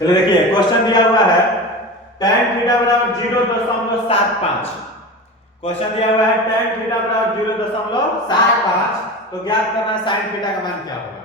चलिए देखिए क्वेश्चन दिया हुआ है tan थीटा बराबर 0.75। क्वेश्चन दिया हुआ है tan थीटा बराबर 0.75, तो ज्ञात करना sin थीटा का मान क्या होगा।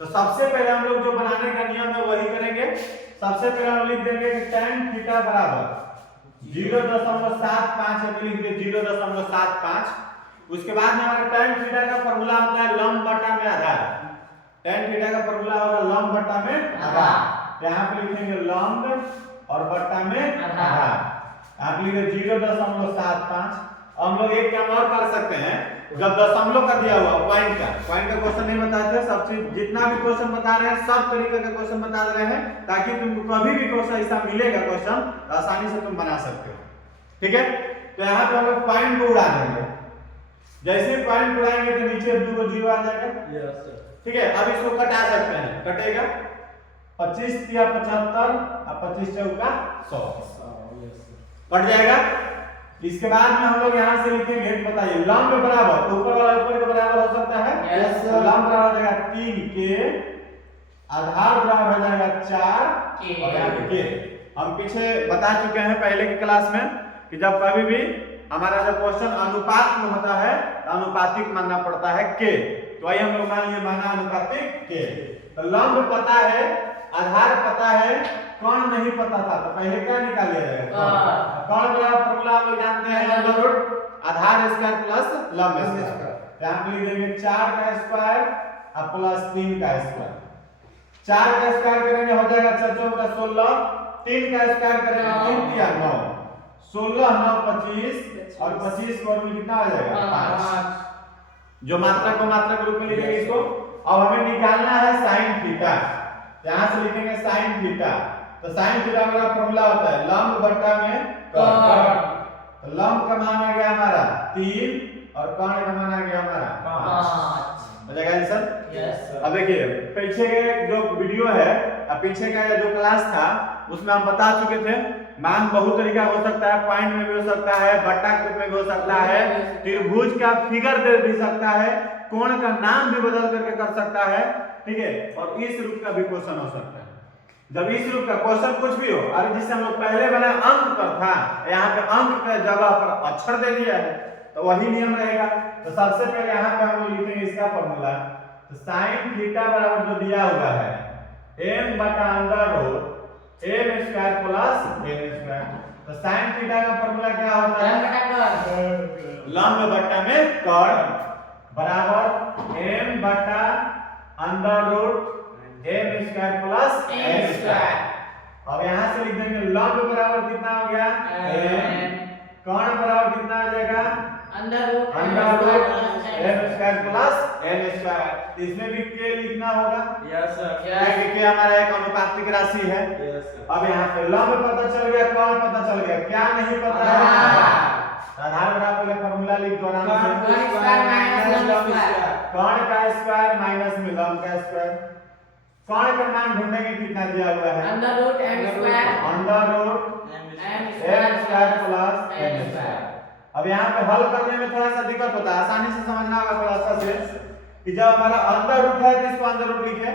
तो सबसे पहले हम लोग जो बनाने का नियम है वही करेंगे। सबसे पहले हम लिख देंगे कि tan थीटा बराबर 0.75 है, तो लिख दिए 0.75। उसके बाद में हमारा tan थीटा का फार्मूला होता है लंब बटा में आधार। tan थीटा का फार्मूला होगा लंब बटा में आधार। यहाँ पे लिखेंगे लंब और बट्टा में आधार। आप लिखे 0.75। हम लोग एक काम और कर सकते हैं, जब दशमलव का दिया हुआ पॉइंट का क्वेश्चन नहीं बताते, सब चीज जितना भी क्वेश्चन बता रहे हैं सब तरीके का क्वेश्चन बता रहे हैं, ताकि तुमको कभी भी क्वेश्चन ऐसा मिलेगा क्वेश्चन तो आसानी से तुम बना सकते हो। ठीक है, तो यहाँ पे हम लोग पॉइंट को उड़ा देंगे। जैसे पॉइंट उड़ाएंगे तो नीचे 2 जीरो आ जाएगा। ठीक है, अब इसको कटा सकते हैं, कटेगा 25 या 75 और 25 चौका 100 कट जाएगा। इसके बाद में हम लोग यहाँ से लिखेंगे, बताइए लंब बराबर ऊपर वाला ऊपर के बराबर हो सकता है। तो लंब बराबर हो जाएगा 3 के, आधार बराबर हो जाएगा 4 और यहाँ पे के। हम पीछे बता चुके हैं पहले की क्लास में कि जब कभी भी हमारा जब क्वेश्चन अनुपात में होता है तो अनुपातिक मानना पड़ता है के। तो वही हम लोग मान लिए माना अनुपातिक के। तो लंब पता है, आधार पता है, कौन नहीं पता था, तो पहले क्या निकाल लिया जाएगा कौन का फॉर्मूला हम लोग जानते हैं अंडर रूट आधार स्क्वायर प्लस लंब स्क्वायर। यहां पे लिख देंगे 4 का स्क्वायर और प्लस 3 का स्क्वायर। 4 का स्क्वायर करेंगे हो जाएगा 4 का 16, 3 का स्क्वायर करेंगे 3 या 9, 16 9 25 और 25 को में कितना आ जाएगा 5। जो मात्रा को मात्रा के रूप में लिखेंगे इसको। अब हमें निकालना है sin थीटा। यहां से लिखेंगे sin थीटा। तो sin थीटा का फॉर्मूला होता है लंब बटा में कर्ण। तो लंब का मान आ गया हमारा 3 और कर्ण का मान आ गया हमारा 5। हो जाएगा आंसर। Yes sir. अब देखिए पीछे के जो वीडियो है और पीछे का जो क्लास था उसमें हम बता चुके थे मान बहुत तरीका हो सकता है, पॉइंट में भी हो सकता है, बट्टा के रूप में भी हो सकता है, त्रिभुज का फिगर दे भी सकता है, कोण का नाम भी बदल करके कर सकता है। ठीक है, और इस रूप का भी क्वेश्चन हो सकता है। जब इस रूप का क्वेश्चन कुछ भी हो, अरे जिससे हम लोग पहले बना अंक पर था, यहाँ पे अंक के जगह पर अक्षर दे दिया है, तो वही नियम रहेगा। तो सबसे पहले यहाँ पे हम लोग लिखेंगे इसका फॉर्मूला। तो sin थीटा बराबर जो दिया हुआ है m बटा under root m square plus n square. तो sin थीटा का फॉर्मूला क्या होता है लंब बटा में कर्ण बराबर m बटा under root m square plus n square. अब यहाँ से लिख देंगे लंब बराबर कितना हो गया m, कर्ण बराबर कितना आ जाएगा under root m square plus n square. इसमें भी k लिखना होगा। Yes sir. क्योंकि k हमारा एक अनुपातिक राशि है। Yes sir. अब यहाँ पे लंब पता चल गया, कर्ण पता चल गया, क्या नहीं पता है आधार बराबर का फॉर्मूला लिख दो आराम से। कर्ण का स्क्वायर माइनस में लंब का स्क्वायर। कर्ण का मान ढूंढेंगे कितना दिया हुआ है under root m square plus n square. अब यहाँ पे हल करने में थोड़ा सा दिक्कत होता है, आसानी से समझना होगा थोड़ा सा से कि जब हमारा अंडर रूट है तो इसको अंडर रूट लिखे।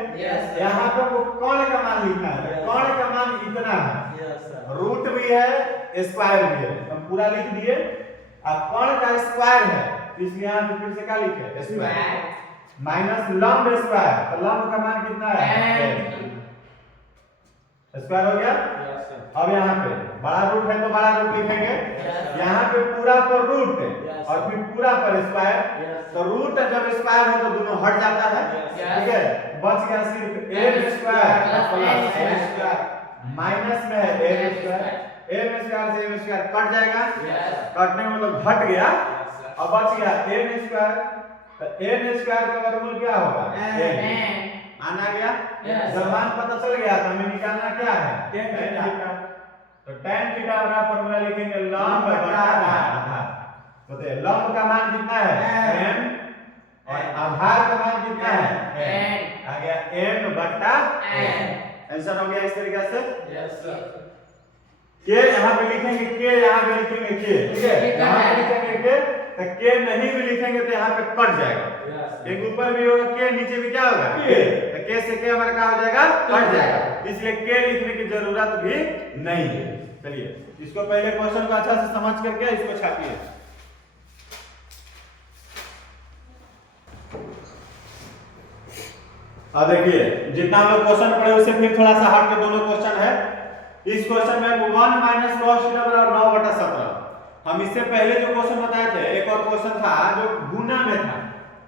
यहाँ पे वो कर्ण का मान लिखना है। कर्ण का मान इतना है, रूट भी है स्क्वायर भी है, हम पूरा लिख दिए। अब कर्ण का स्क्वायर है इसलिए यहाँ पे फिर से क्या लिखे स्क्वायर माइनस लंब स्क्वायर। तो लंब का मान कितना है स्क्वायर हो गया। अब यहाँ पे बड़ा रूट है तो बड़ा रूट लिखेंगे। यहाँ पे पूरा पर रूट और फिर पूरा पर स्क्वायर। तो रूट जब स्क्वायर हो तो दोनों हट जाता है। ठीक है, बच गया सिर्फ m square plus n square. Minus में है m स्क्वायर, m स्क्वायर से m स्क्वायर कट जाएगा। कटने में मतलब घट गया। अब बच गया n स्क्वायर। तो n स्क्वायर का वर्गमूल क्या होगा n। आना गया। जब मान पता चल गया तो हमें निकालना क्या है tan थीटा। तो tan थीटा का फॉर्मूला लिखेंगे लंब बटा आधार। तो लंब का मान कितना है m और आधार का मान कितना है n। आ गया m बटा n। आंसर हो गया इस तरीके से। Yes sir. के यहाँ पे लिखेंगे के, यहाँ पे लिखेंगे के। ठीक है, यहाँ पे लिखेंगे के, तो के नहीं भी लिखेंगे तो यहाँ पे कट जाएगा। एक ऊपर भी होगा के, नीचे भी क्या होगा के। k से k हमारा क्या हो जाएगा, कट जाएगा, इसलिए k लिखने की जरूरत भी नहीं है। चलिए इसको पहले क्वेश्चन को अच्छा से समझ करके इसको छापिए। अब देखिए जितना हम लोग क्वेश्चन पढ़े उससे फिर थोड़ा सा हट के दोनों क्वेश्चन है। इस क्वेश्चन में 1 माइनस cos थीटा बराबर 9/17। हम इससे पहले जो क्वेश्चन बताए थे, एक और क्वेश्चन था जो गुना में था,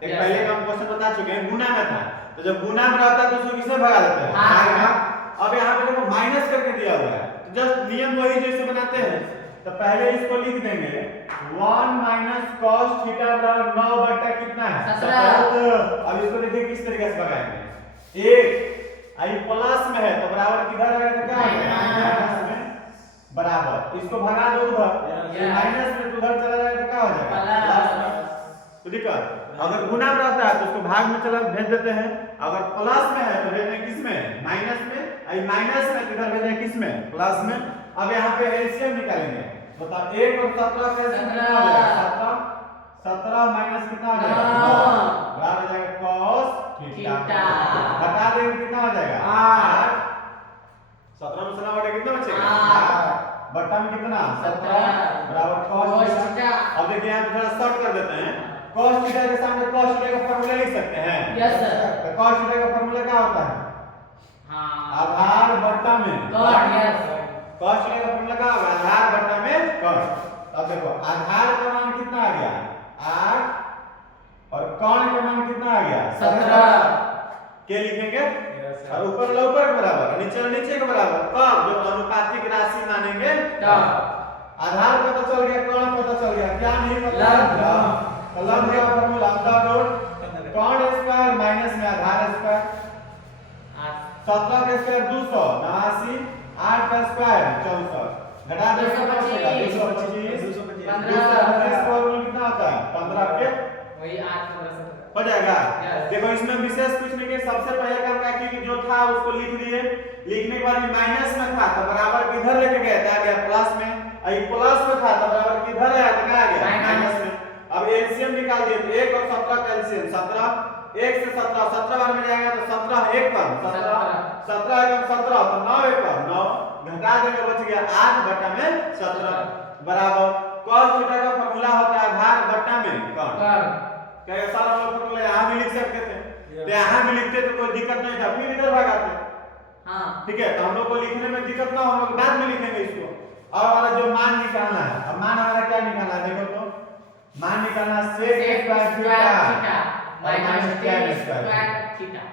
एक पहले का हम क्वेश्चन बता चुके हैं, गुना में था। तो जब गुना में रहता है तो उसको किससे भगा देते हैं, अब यहाँ पे देखो माइनस करके दिया हुआ है, तो जस्ट नियम वही जैसे बनाते हैं। तो पहले इसको लिख देंगे 1 माइनस cos थीटा बराबर 9 बटा कितना है, 17। अब इसको देखिए किस तरीके से भगाएंगे, एक आई प्लस में है तो बराबर किधर आएगा, तो क्या आएगा माइनस में, बराबर इसको भगा दो उधर, माइनस में उधर चला जाएगा तो क्या हो जाएगा प्लस में। तो दिक्कत अगर गुना में रहता है तो उसको भाग में चला भेज देते हैं, अगर प्लस में है तो भेजेंगे किस में, माइनस में, आई माइनस में इधर भेजेंगे किस में, प्लस में। अब यहाँ पे एलसीएम निकालेंगे, बताओ 1 और 17 का एलसीएम कितना हो जाएगा, 17 माइनस कितना हो जाएगा 9, बराबर हो जाएगा cos थीटा, बता देंगे कितना हो जाएगा 8, 17 में 16 बटे कितना बचेगा 8, बटा में कितना 17 बराबर cos थीटा। अब देखिए यहाँ पे थोड़ा शॉर्ट कर देते हैं, cos थीटा के सामने cos थीटा का फार्मूला लिख सकते हैं, यस सर। तो cos थीटा का फार्मूला क्या होता है, हां आधार बटा में cot, यस cos थीटा का फार्मूला क्या होगा, आधार बटा में cot। अब देखो आधार का मान कितना आ गया 8 और कौन का मान कितना आ गया 17, के लिखेंगे और ऊपर ऊपर के बराबर नीचे नीचे के बराबर, कब जब अनुपातिक राशि मानेंगे तब। आधार पता चल गया, कौन पता चल गया, क्या नहीं पता, लंब का फार्मूला अंडर रूट कौन स्क्वायर माइनस में आधार स्क्वायर, 17 का स्क्वायर 200, 89, 8 का स्क्वायर 64, घटा दो 225, 225 फॉर्मूला कितना होता है 15 के वही 8 हो जाएगा। देखो इसमें विशेष कुछ नहीं, सबसे पहले काम क्या किया कि जो था उसको लिख दिए, लिखने के बाद माइनस में था तो बराबर किधर लेके गए थे, आ गया प्लस में, आई प्लस में था तो बराबर किधर आया तो क्या आ गया माइनस में। अब एलसीएम निकाल दिए, तो 1 और 17 का एलसीएम 17, 1 से 17 17 बार में जाएगा तो 17 1 कम 17, 17 1 17 तो 9 1 कम 9, घटा देंगे बच गया 8 बटा में 17 बराबर cos थीटा का फार्मूला होता है आधार बटा में कौन, क्या सारा लोग फार्मूला यहां भी लिख सकते थे, तो यहां भी लिखते तो कोई दिक्कत नहीं था, फिर इधर भगाते, हां ठीक है। तो हम लोग को लिखने में दिक्कत ना हो, हम लोग बाद में लिखेंगे इसको। अब हमारा जो मान निकालना है, अब मान हमारा क्या निकालना है, देखो तो मान निकालना sec square theta minus tan square theta.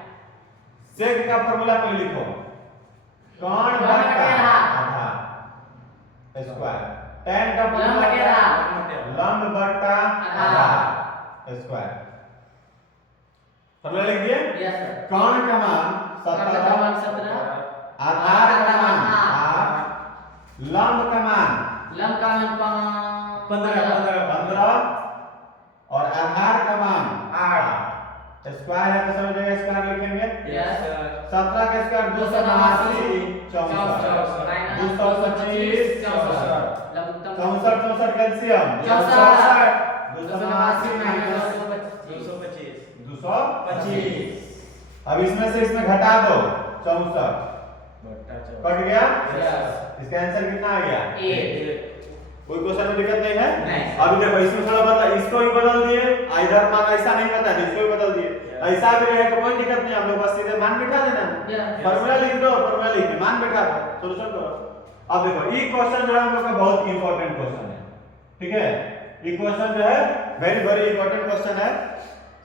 sec का फार्मूला पे लिखो कौन बटा आधार स्क्वायर, tan का फार्मूला लंब बटा आधार स्क्वायर, फार्मूला लिख दिए, यस सर। कौन का मान 17, आधार का मान 8, लंब का मान 15 और आधार का मान 8, स्क्वायर है तो समझ जाएगा स्क्वायर लिखेंगे, यस सर। 17 का स्क्वायर 289 64 225 64 64 कैल्शियम 64 289 माइनस 225। अब इसमें से इसमें घटा दो 64 कट गया, इसका आंसर कितना आ गया 8। कोई क्वेश्चन में दिक्कत नहीं है, अभी देखो इसमें थोड़ा बदला, इसको भी बदल दिए, इधर मान ऐसा नहीं पता है इसको भी बदल दिए, ऐसा भी रहे तो कोई दिक्कत नहीं, हम लोग बस सीधे मान बिठा देना, फार्मूला लिख दो, फार्मूला लिख के मान बिठा दो, सॉल्यूशन करो। अब देखो ये क्वेश्चन जो है हम लोग का बहुत इंपॉर्टेंट क्वेश्चन है, ठीक है, ये क्वेश्चन जो है वेरी वेरी इंपॉर्टेंट क्वेश्चन है।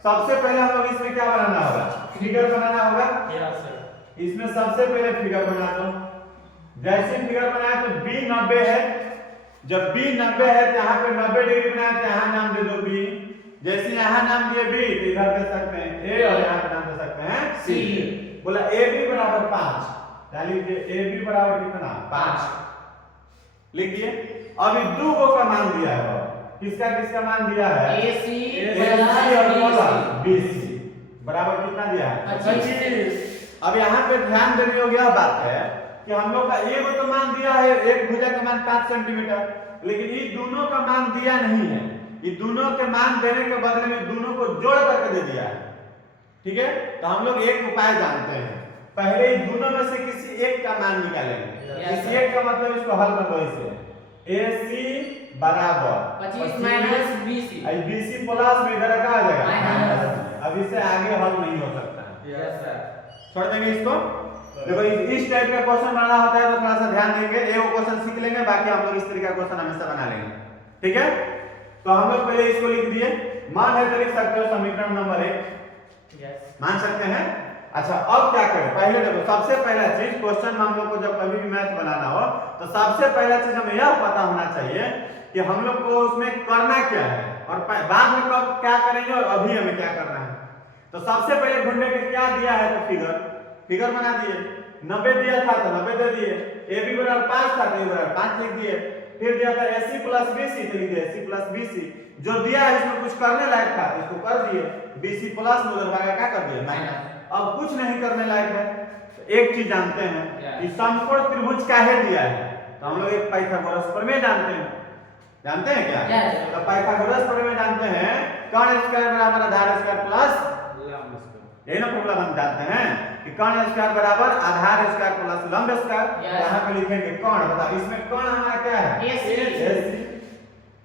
सबसे पहले हम लोग इसमें क्या बनाना होगा, फिगर बनाना होगा, यस सर। इसमें सबसे पहले फिगर बना दो, जैसे फिगर बनाया तो b 90 है, जब b 90 है तो यहाँ पे 90 डिग्री बनाया तो यहाँ नाम दे दो b, जैसे यहाँ नाम दिए b तो इधर दे सकते हैं a और यहाँ पे नाम दे सकते हैं c, बोला ab बराबर 5, यानी कि ab बराबर कितना 5 लिख दिए। अभी दो को का मान दिया है, किसका किसका मान दिया है AC और BC बराबर कितना दिया है 25। अब यहाँ पे ध्यान देने योग्य बात है कि हम लोग का एक तो मान दिया है, एक भुजा का मान 5 सेंटीमीटर, लेकिन ये दोनों का मान दिया नहीं है, ये दोनों के मान देने के बदले में दोनों को जोड़ करके दे दिया है। ठीक है, तो हम लोग एक उपाय जानते हैं, पहले इन दोनों में से किसी एक का मान निकालेंगे। किसी एक का मतलब इसको हल कर दो इसे, AC बराबर 25 माइनस BC, BC प्लस में इधर का आ जाएगा माइनस। अब इससे आगे हल नहीं हो सकता है। यस सर, छोड़ देंगे इसको। देखो इस टाइप का क्वेश्चन बनाना होता है तो थोड़ा सा ध्यान देंगे, एक क्वेश्चन सीख लेंगे, बाकी हम लोग इस तरीके का क्वेश्चन हमेशा बना लेंगे। ठीक है, तो हम लोग पहले इसको लिख दिए, मान है तो लिख सकते हो समीकरण नंबर 1। यस मान सकते हैं। अच्छा, अब क्या करें, पहले देखो सबसे पहला चीज क्वेश्चन में हम लोग को जब कभी भी मैथ बनाना हो तो सबसे पहला चीज हमें यह पता होना चाहिए कि हम लोग को उसमें करना क्या है और बाद में कब क्या करेंगे और अभी हमें क्या करना है। तो सबसे पहले ढूंढने के क्या दिया है, तो फिगर बना दिए, 90 दिया था तो 90 दे दिए, AB बराबर 5 था तो A बराबर 5 लिख दिए, फिर दिया था AC प्लस BC तो लिख दिया AC प्लस BC, जो दिया है इसमें कुछ करने लायक था इसको कर दिए, BC प्लस में उधर भागा क्या कर दिया माइनस। अब कुछ नहीं करने लायक है तो एक चीज जानते हैं कि समकोण त्रिभुज काहे दिया है, तो हम लोग एक पाइथागोरस प्रमेय जानते हैं। जानते हैं क्या? तो पाइथागोरस प्रमेय जानते हैं, कर्ण स्क्वायर बराबर आधार स्क्वायर प्लस लंब स्क्वायर, यही ना फॉर्मूला हम जानते हैं कि कर्ण स्क्वायर बराबर आधार स्क्वायर प्लस लंब स्क्वायर। यहां पे लिखेंगे कर्ण, बताओ इसमें कर्ण हमारा क्या है, AC,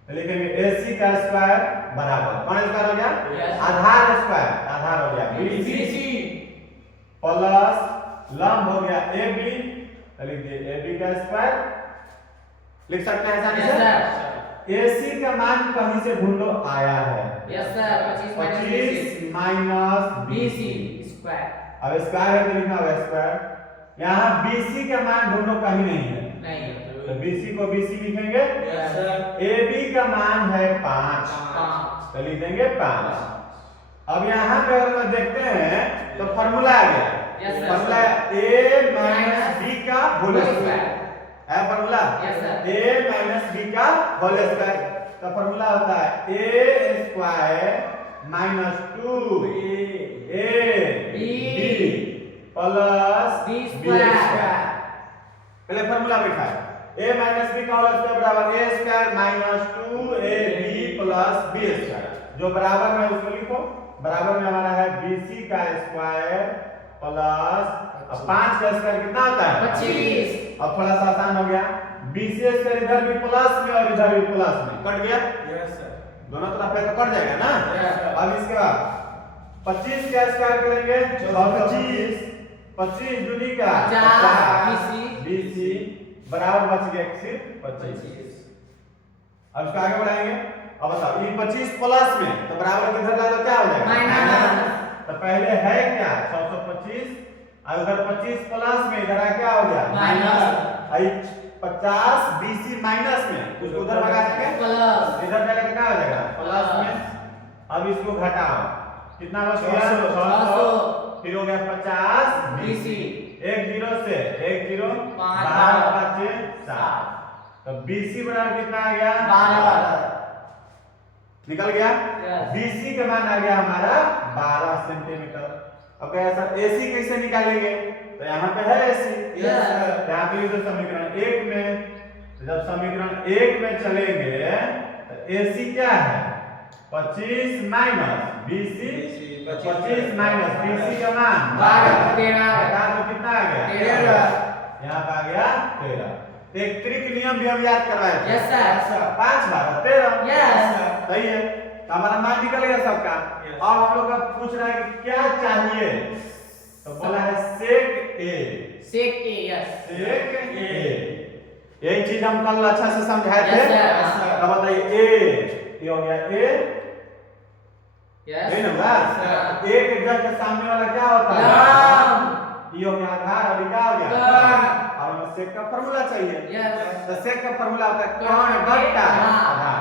लिखेंगे AC का स्क्वायर बराबर कर्ण स्क्वायर हो गया, आधार स्क्वायर आधार हो गया BC प्लस लंब हो गया AB, तो लिख दिए AB का स्क्वायर। लिख सकते हैं आसानी से। AC का मान कहीं से ढूंढो, आया है। Yes sir, 25 minus BC square, अब स्क्वायर है तो लिखना होगा स्क्वायर। यहाँ BC का मान ढूंढो, कहीं नहीं है, नहीं तो BC को BC लिखेंगे। यस सर, AB का मान है 5 तो लिख देंगे 5। अब यहाँ पे अगर मैं देखते हैं तो फॉर्मूला आ गया, फॉर्मूला A माइनस B का होल स्क्वायर है फॉर्मूला, A माइनस B का होल स्क्वायर। तो फॉर्मूला होता है A square minus 2AB plus B square. पहले फॉर्मूला बैठा है, A माइनस B का होल स्क्वायर बराबर A square minus 2AB plus B square, जो बराबर में उसको लिखो, बराबर में हमारा है BC का स्क्वायर प्लस 5 का स्क्वायर कितना होता है 25। अब थोड़ा सा आसान हो गया, BC स्क्वायर इधर भी प्लस में और इधर भी प्लस में कट गया। यस सर, दोनों तरफ पे तो कट जाएगा ना। अब इसके बाद 25 का स्क्वायर करेंगे, 25 दूनी का 50 BC बराबर बच गया सिर्फ 25। अब इसको आगे बढ़ाएंगे, अब बताओ ये 25 प्लस में तो बराबर किधर ला दो क्या हो जाएगा माइनस। तो पहले है क्या 625 और उधर 25 प्लस में इधर आ क्या हो गया माइनस। आई 50 BC माइनस में उसको उधर भगा देंगे प्लस, इधर जाएगा तो क्या हो जाएगा प्लस में। अब इसको घटाओ, कितना बच गया 600, फिर हो गया 50 BC, एक जीरो से एक जीरो 5 5 7, तो BC बराबर कितना आ गया 12 निकल गया। Yes. BC का मान आ गया हमारा 12 सेंटीमीटर। अब क्या सर AC कैसे निकालेंगे, तो यहाँ पे है AC, यहाँ पे तो समीकरण 1 में, तो जब समीकरण 1 में चलेंगे तो AC क्या है 25 माइनस BC, 25 माइनस BC का मान 12 घटा तो कितना आ गया 13, यहाँ पे आ गया 13। एक त्रिक नियम भी हम याद करवाए थे। Yes sir, 5 12 13। यस सही है, तो हमारा मान निकल गया सबका। अब हम लोग का पूछ रहा है कि क्या चाहिए, तो बोला है sec A, sec A, yes sec A। यही चीज हम कल अच्छा से समझाए थे। Yes, sir. तो बताइए A, ये हो गया A, यस यही ना हुआ। A के जस्ट सामने वाला क्या होता है लंब, ये हो गया आधार और ये क्या हो गया लंब। और हमें सेक का फार्मूला चाहिए। यस तो सेक का फार्मूला होता है कर्ण बट्टा आधार,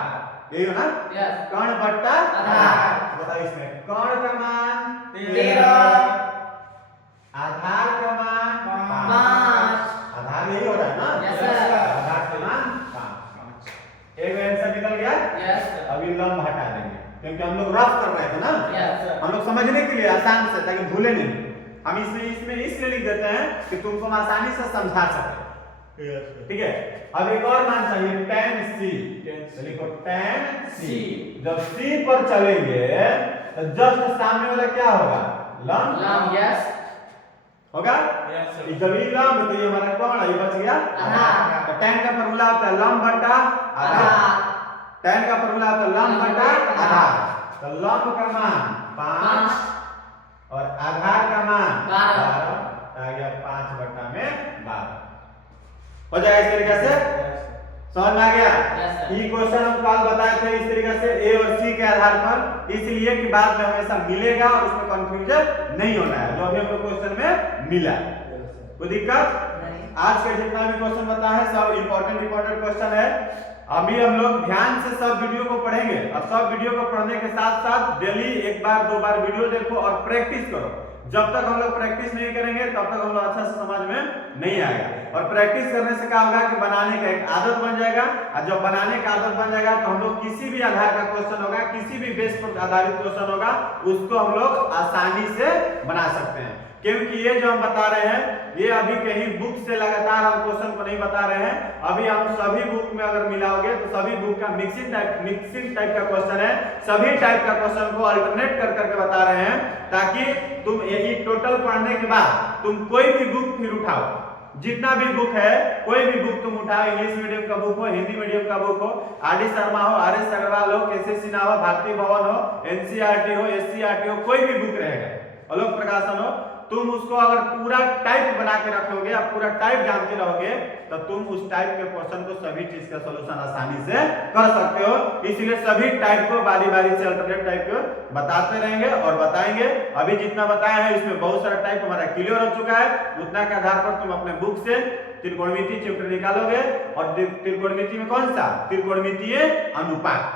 यही हो ना यस कर्ण बट्टा आधार। बताओ इसमें कर्ण का मान 13, आधार का मान 5, आधार यही हो रहा है ना Yes, sir. आधार का मान 5। एक आंसर निकल गया। यस अभी लंब हटा देंगे क्योंकि हम लोग रफ कर रहे थे ना, यस हम लोग समझने के लिए आसान से ताकि भूले नहीं। हम इसमें इसलिए लिख देते हैं कि तुमको हम आसानी से समझा सके। ठीक है, अब एक और मान चाहिए tan C, तो लिखो tan C। जब C पर चलेंगे तो जस्ट सामने वाला क्या होगा लंब लंब यस होगा। जब ये लंब तो ये हमारा कौन है, ये बच गया आधार। तो tan का फॉर्मूला होता है लंब बटा आधार। tan का फॉर्मूला होता है लंब बटा आधार। तो लंब का मान 5 और आधार का मान 12 आ गया 5 बटा में 12 हो जाएगा इस तरीके से। समझ में आ गया। ये क्वेश्चन हम कल बताए थे इस तरीके से ए और सी के आधार पर, इसलिए कि बाद में हमेशा मिलेगा और उसमें कंफ्यूजन नहीं होना है जो अभी हमको क्वेश्चन में मिला। कोई दिक्कत नहीं। आज के जितना भी क्वेश्चन बता है सब इंपॉर्टेंट क्वेश्चन है। अभी हम लोग ध्यान से सब वीडियो को पढ़ेंगे और सब वीडियो को पढ़ने के साथ साथ डेली एक बार दो बार वीडियो देखो और प्रैक्टिस करो। जब तक हम लोग प्रैक्टिस नहीं करेंगे तब तक हम लोग अच्छा से समझ में नहीं आएगा। और प्रैक्टिस करने से क्या होगा कि बनाने का एक आदत बन जाएगा और जब बनाने का आदत बन जाएगा तो हम लोग किसी भी आधार का क्वेश्चन होगा, किसी भी बेस पर आधारित क्वेश्चन होगा, उसको हम लोग आसानी से बना सकते हैं। क्योंकि ये जो हम बता रहे हैं ये अभी कहीं बुक से लगातार हम क्वेश्चन को नहीं बता रहे हैं। अभी हम सभी बुक में अगर मिलाओगे तो सभी बुक का मिक्सिंग टाइप का क्वेश्चन है। सभी टाइप का क्वेश्चन को अल्टरनेट कर करके बता रहे हैं ताकि तुम यही टोटल पढ़ने के बाद तुम कोई भी बुक फिर उठाओ, जितना भी बुक है कोई भी बुक तुम उठाओ, इंग्लिश मीडियम का बुक हो, हिंदी मीडियम का बुक हो, आर.डी. शर्मा हो, आर.एस. अग्रवाल हो, के.सी. सिन्हा हो, भारती भवन हो, एनसीईआरटी हो, एससीईआरटी हो, कोई भी बुक रहेगा, आलोक प्रकाशन हो, तुम उसको अगर पूरा टाइप बना के रखोगे या पूरा टाइप जानते रहोगे तो तुम उस टाइप के क्वेश्चन को सभी चीज का सॉल्यूशन आसानी से कर सकते हो। इसलिए सभी टाइप को बारी बारी से अल्टरनेट टाइप को बताते रहेंगे और बताएंगे। अभी जितना बताया है इसमें बहुत सारा टाइप हमारा क्लियर हो चुका है। उतना के आधार पर तुम अपने बुक से त्रिकोणमिति चैप्टर निकालोगे और त्रिकोणमिति में कौन सा त्रिकोणमितीय अनुपात,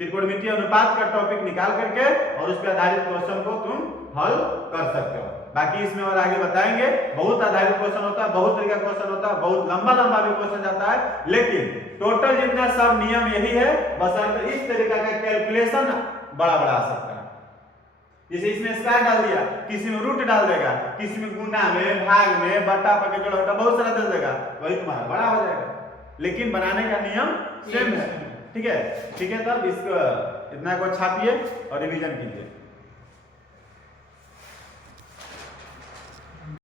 त्रिकोणमितीय अनुपात का टॉपिक निकाल करके और उस पर आधारित क्वेश्चन को तुम हल कर सकते हो। बाकी इसमें और आगे बताएंगे। बहुत आधारित क्वेश्चन होता है, बहुत तरीका क्वेश्चन होता है, बहुत लंबा लंबा भी क्वेश्चन जाता है, लेकिन टोटल जितना सब नियम यही है, बस इस तरीका का कैलकुलेशन बड़ा बड़ा आ सकता है। जैसे इसमें स्क्वायर डाल दिया, किसी में रूट डाल देगा, किसी में गुना में, भाग में, बट्टा पके जोड़ा बट्टा बहुत सारा दे देगा, वही तुम्हारा बड़ा हो जाएगा। लेकिन बनाने का नियम सेम है। ठीक है, तब इसको इतना को छापिए और रिवीजन कीजिए।